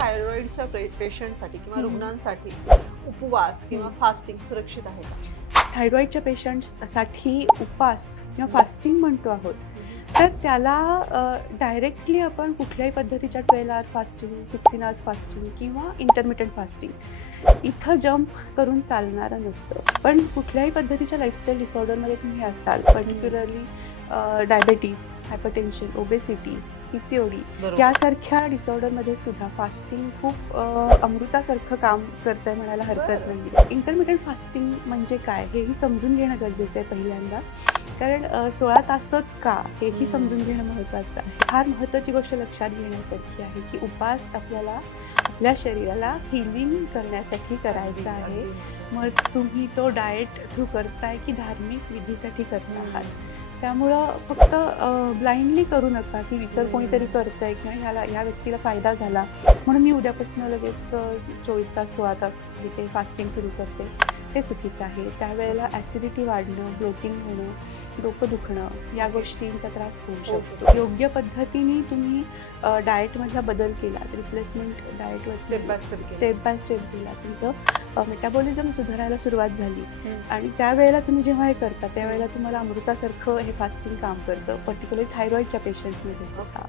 थायरॉइडच्या पेशंटसाठी किंवा. रुग्णांसाठी उपवास किंवा. फास्टिंग सुरक्षित आहे का थायरॉईडच्या पेशंट्ससाठी उपास किंवा फास्टिंग म्हणतो आहोत तर त्याला डायरेक्टली आपण कुठल्याही पद्धतीच्या twelve hour fasting sixteen hours fasting किंवा इंटरमिटंट फास्टिंग इथं जम्प करून चालणारं नसतं पण कुठल्याही पद्धतीच्या लाईफस्टाईल डिसऑर्डरमध्ये तुम्ही असाल particularly diabetes hypertension obesity P C O D बरोबर. यासारख्या डिसऑर्डरमध्ये सुद्धा फास्टिंग खूप अमृतासारखं काम करतंय म्हणायला हरकत. नाही इंटरमिडियंट फास्टिंग म्हणजे काय? हेही समजून घेणं गरजेचं आहे पहिल्यांदा. कारण सोळा तासच का? हेही. समजून घेणं महत्त्वाचं आहे. फार महत्त्वाची गोष्ट लक्षात घेण्यासारखी आहे की उपास आपल्याला आपल्या शरीराला हिलिंग करण्यासाठी करायचा आहे. मग तुम्ही तो डाएट थ्रू करताय की धार्मिक विधीसाठी करता आहात? त्यामुळं फक्त ब्लाइंडली करू नका की इतर हम्म. कोणीतरी करतंय किंवा ह्याला ह्या व्यक्तीला फायदा झाला. म्हणून मी उद्यापासून लगेच चोवीस तास सोळा तास जिथे फास्टिंग सुरू करते ते चुकीचं आहे. त्यावेळेला ॲसिडिटी वाढणं ब्लोटिंग होणं डोकं दुखणं या गोष्टींचा त्रास होऊ होऊ शकतो. योग्य पद्धतीने तुम्ही डाएटमधला बदल केला replacement diet step by step step by step केला. तुमचं मेटाबॉलिझम सुधारायला सुरुवात झाली. आणि त्यावेळेला तुम्ही जेव्हा हे करता त्यावेळेला तुम्हाला अमृतासारखं हे फास्टिंग काम करतं पर्टिक्युलर थायरॉईडच्या पेशंट्समध्ये सुद्धा